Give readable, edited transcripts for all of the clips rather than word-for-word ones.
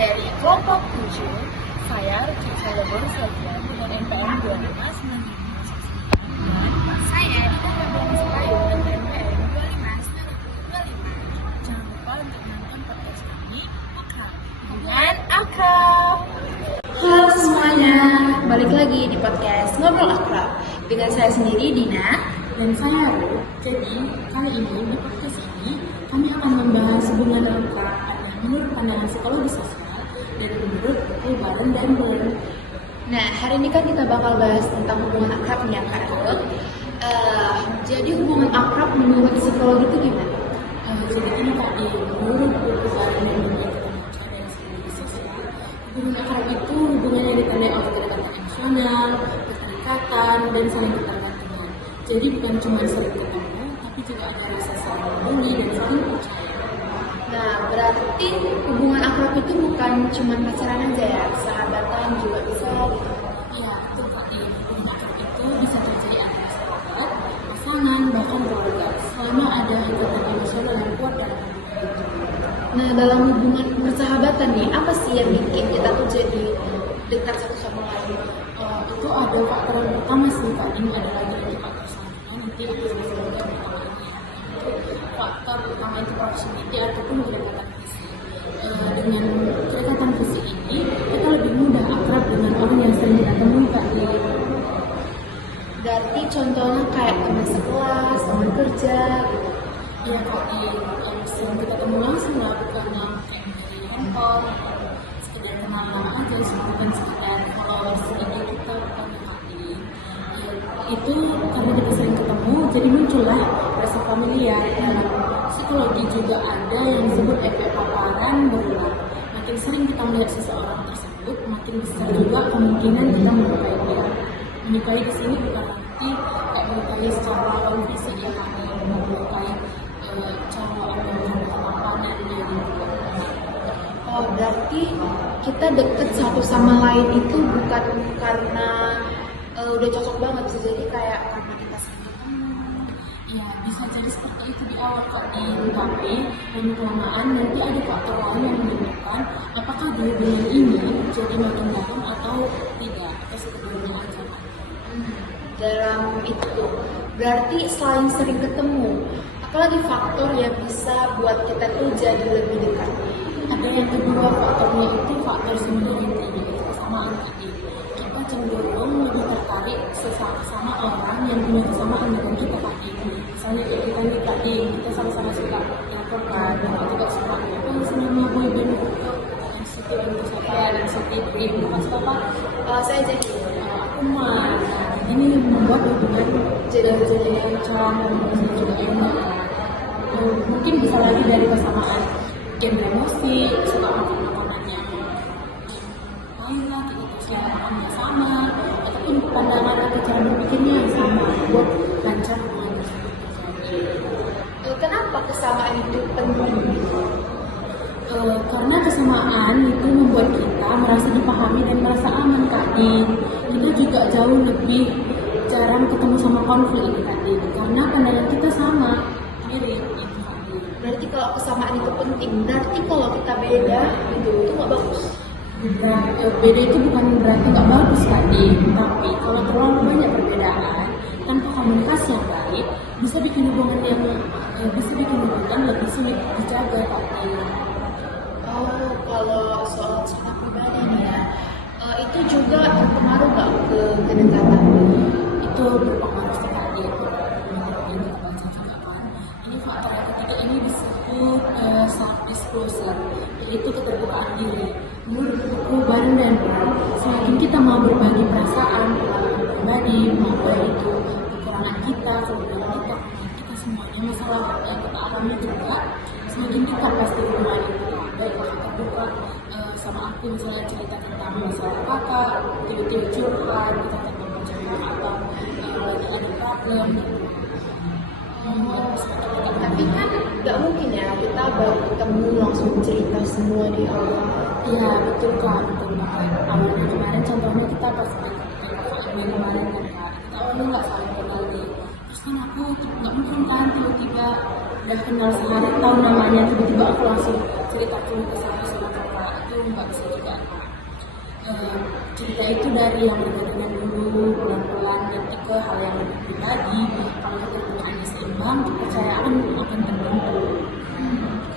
Dari kelompok 7, saya Ruki Salobor Selvian dengan NPM 2595. Dan saya Dita Febriani Serayu dengan NPM 2595. Jangan lupa untuk menonton podcast kami, Akrab dengan Akrab. Halo semuanya, balik lagi di podcast Ngobrol Akrab dengan saya sendiri Dina Dan saya Ru. Jadi, kali ini di podcast ini kami akan membahas hubungan akrab menurut pandangan psikologi sosial dan menurut buku Baron dan Byrne. Nah, hari ini kan kita bakal bahas tentang hubungan akrab nih ya Kak Rut. Jadi hubungan akrab menurut psikologi itu gimana? Jadi ini tadi menurut buku Baron dan Byrne yang kita baca dari psikologi sosial, hubungan akrab itu hubungan yang ditandai oleh kedekatan emosional, keterikatan, dan saling ketergantungan. Jadi bukan cuma sering ketemu, tapi juga ada rasa saling peduli dan saling percaya. Nah, berarti hubungan akrab itu bukan cuma pacaran aja ya, sahabatan juga bisa gitu. Ya, betul Kak. Hubungan akrab itu bisa terjadi antara sahabat, pasangan, bahkan keluarga, selama ada ikatan emosional yang kuat dalam hubungan itu. Nah, dalam hubungan persahabatan nih, apa sih yang bikin kita tuh jadi dekat satu sama lain? Itu ada faktor yang pertama sih Kak, ini ada lagi faktor selanjutnya, nanti aku akan sebutkan pertamanya. Faktor utama itu proximity ataupun kedekatan fisik. Dengan kedekatan fisik ini, kita lebih mudah akrab dengan orang yang sering kita temui Kak. Berarti contohnya kayak teman sekelas, teman kerja gitu. Ya Kak, sering kita temu langsung lah, bukan yang kayak dari handphone atau sekedar kenal lama aja, bukan sekedar followers IG kita, bukan ya Kak. Itu karena kita sering ketemu, jadi muncullah rasa familiar. Dalam psikologi juga ada yang disebut efek paparan berulang. Makin sering kita melihat seseorang tersebut, makin besar juga kemungkinan kita menyukai dia. Menyukai di sini bukan arti kayak menyukai secara lawan fisik ya Kak, menyukai cara orang ketampanannya gitu. Oh, berarti kita deket satu sama lain itu bukan karena udah cocok banget, bisa jadi kayak karena kita sering ketemu. Ya, bisa jadi seperti itu di awal Kak, tapi lama kelamaan nanti ada faktor lain yang menentukan apakah di hubungan ini jadi makin dalam atau tidak, atau sekedarnya aja Kak. Dalam itu berarti selain sering ketemu, apalagi faktor yang bisa buat kita tuh jadi lebih dekat? Ada yang kedua faktornya itu faktor similarity, yaitu kesamaan tadi. Kita cenderung lebih tertarik sama orang yang punya kesamaan dengan kita tadi. Misalnya kayak kita nih tadi, kita sama-sama suka teater kan, dan kita juga suka apa namanya boyband itu, NCT 127 dan NCT Dream. Maksud apa? Saya jadi Aku mah. Ini membuat hubungan jadi kencang, dan juga enak. Mungkin bisa lagi dari kesamaan genre musik, suka makan-makanan yang lain lah, gitu, selera makannya sama, ataupun pandangan atau cara berpikirnya yang sama, buat lancar hubungan tersebut terjadi. kenapa kesamaan itu penting? Karena kesamaan itu membuat kita merasa dipahami dan merasa aman Kak. Kita juga jauh lebih jarang ketemu sama konflik ini tadi, karena pandangan kita sama, mirip gitu Kak. Berarti kalau kesamaan itu penting, berarti kalau kita beda itu nggak bagus. Beda itu bukan berarti nggak bagus tadi, tapi kalau terlalu banyak perbedaan tanpa komunikasi yang baik bisa bikin hubungan lebih sulit dijaga tadi. Oh, kalau soal cerita pribadi nih ya, itu juga berpengaruh nggak ke kedekatan? Itu berpengaruh sekali menurut yang kita baca juga kan. Ini faktor yang ketiga ini disebut self disclosure, yaitu keterbukaan diri. Menurut buku Baron dan Byrne, semakin kita mau berbagi perasaan, pengalaman pribadi, mau itu kekurangan kita, kelebihan kita semuanya masalah yang kita alami juga, semakin dekat pasti hubungan itu. Baik kalau terbuka sama aku misalnya cerita tentang masalah kakak, tiba-tiba curhat, kita tanpa percaya atau lagi ada problem. Tapi kan nggak mungkin ya kita baru ketemu langsung cerita semua di awal. Iya betul Kak, betul banget. Awalnya kemarin contohnya kita pas ini kemarin kan Kak, kita awalnya nggak saling kenal nih. Terus kan aku nggak mungkin kan tiba-tiba udah kenal sehari tahu namanya tiba-tiba aku langsung cerita keluh kesah sama kakak. Itu nggak bisa juga. Cerita itu dari yang ringan dulu, pelan-pelan, nanti ke hal yang lebih pribadi. Kalau keterbukaannya seimbang, kepercayaan akan terbentuk.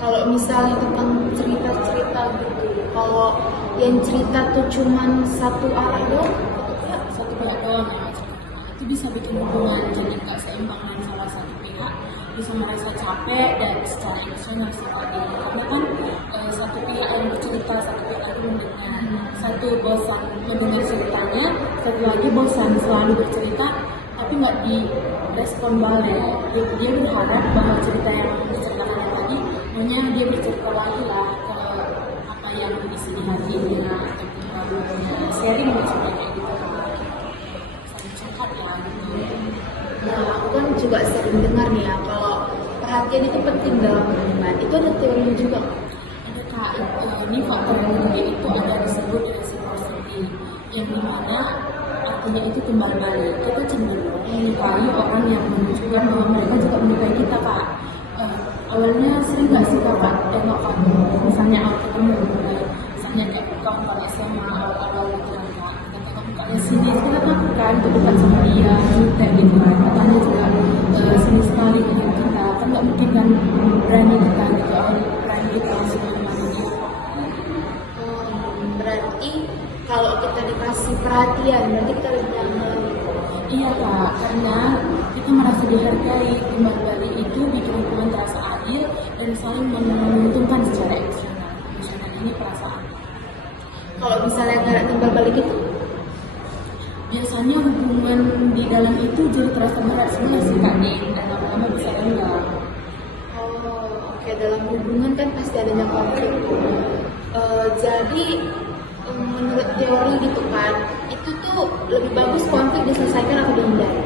Kalau misalnya tentang cerita-cerita gitu, kalau yang cerita tuh cuman satu arah doang, Satu pihak doang yang cerita, itu bisa bikin hubungan jadi nggak seimbang dan salah satu pihak bisa merasa capek dan secara emosional sih Kak. Karena kan satu pihak yang bercerita, satu pihak lagi mendengar, satu bosan mendengar ceritanya, satu lagi bosan selalu bercerita tapi nggak direspon balik. Dia berharap bahwa cerita yang diceritakan tadi, maunya dia bercerita lagi lah ke apa yang isi di hatinya ataupun sharing maksudnya kayak gitu. Saling curhat ya gitu. nah aku kan juga sering dengar nih ya, kalau perhatian itu penting dalam hubungan. Itu ada teorinya juga. Ada Kak, ini faktor yang ketiga itu ada disebut reciprocity, yang dimana artinya itu timbal balik. Kita cenderung menyukai orang yang menunjukkan bahwa mereka juga menyukai kita Kak. Awalnya sering nggak sih Kakak tengok kamu, misalnya awal ketemu mulai, misalnya kayak kawan SMA awal-awal gitu kan Kak, kita tengok mukanya sini, kita takut kan untuk dekat sama dia, jutek gitu kan, katanya juga sini sekali dengan kita, kan nggak mungkin kan berani kita gitu, berani kita langsung membantu dia. Berarti kalau kita dikasih perhatian, berarti kita lebih nyaman. Iya Kak, karena kita merasa dihargai, timbal balik itu bikin hubungan terasa adil dan saling menguntungkan secara emosional. Emosional ini perasaan. Kalau misalnya nggak ada timbal balik itu, Biasanya hubungan di dalam itu jadi terasa berat semua sih Kak Nin, dan lama-lama bisa renggang. oke, dalam hubungan kan pasti adanya konflik. Jadi menurut teori gitu kan, itu tuh lebih bagus konflik diselesaikan atau dihindari.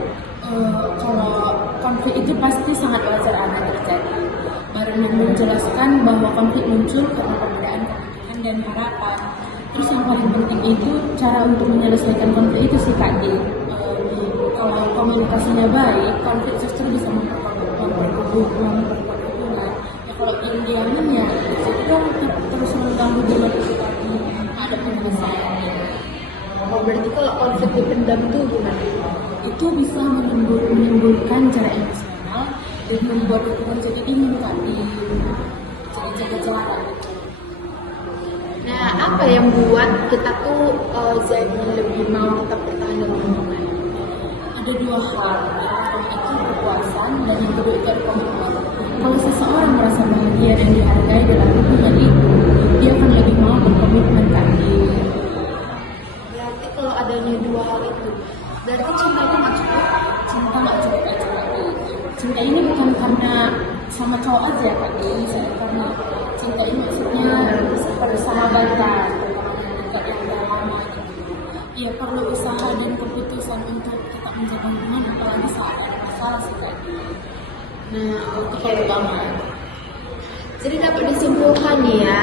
Kalau konflik itu pasti sangat wajar ada terjadi. Baru menjelaskan bahwa konflik muncul karena perbedaan kebutuhan dan harapan. Terus yang paling penting itu cara untuk menyelesaikan konflik itu sih Kak Din. Kalau komunikasinya baik, konflik justru bisa memperkuat hubungan. Ya kalau diamin ya, jadi dong terus mengganggu hubungan itu tadi. Ada penyelesaiannya. Berarti kalau konflik dipendam tuh gimana? Itu bisa menimbulkan cara emosional dan membuat hubungan jadi dingin tadi, jadi jaga jarak gitu. Nah, apa yang buat kita tuh jadi lebih mau tetap bertahan dalam hubungan? Ada dua hal, yang pertama itu kepuasan dan yang kedua itu ada komitmen. Kalau seseorang merasa bahagia dan dihargai dalam hubungan itu, dia akan lebih mau berkomitmen tadi. Berarti kalau adanya dua hal itu, berarti cinta itu nggak cukup. Cinta nggak cukup aja lagi. Cinta ini bukan karena sama cowok aja ya Kak Din, karena cinta ini maksudnya persahabatan, dekat yang lama gitu. Ya perlu usaha dan keputusan untuk tetap menjaga hubungan apalagi saat ada masalah sih Kak Din. Nah, Itu perlu banget. jadi dapat disimpulkan nih ya,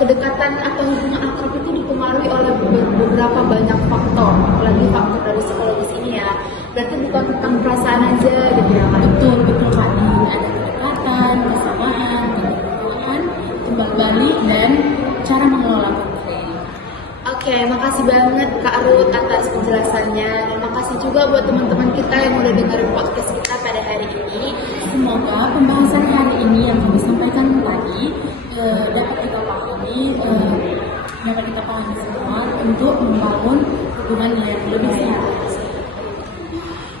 kedekatan atau hubungan akrab itu dipengaruhi oleh beberapa banyak faktor, apalagi faktor dari psikologis ini ya. Berarti bukan tentang perasaan aja gitu ya Kak. Betul Kak Din. Ada kedekatan, kesamaan, keterbukaan, timbal balik dan cara mengelola konflik. Oke, makasih banget Kak Ruth atas penjelasannya. Dan makasih juga buat teman-teman kita yang udah dengerin podcast kita pada hari ini. Semoga pembahasan hari ini yang kami sampaikan tadi dapat kita pahami semua untuk membangun hubungan yang lebih sehat.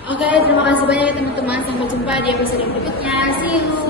Oke, terima kasih banyak ya teman-teman. Sampai jumpa di episode berikutnya. See you.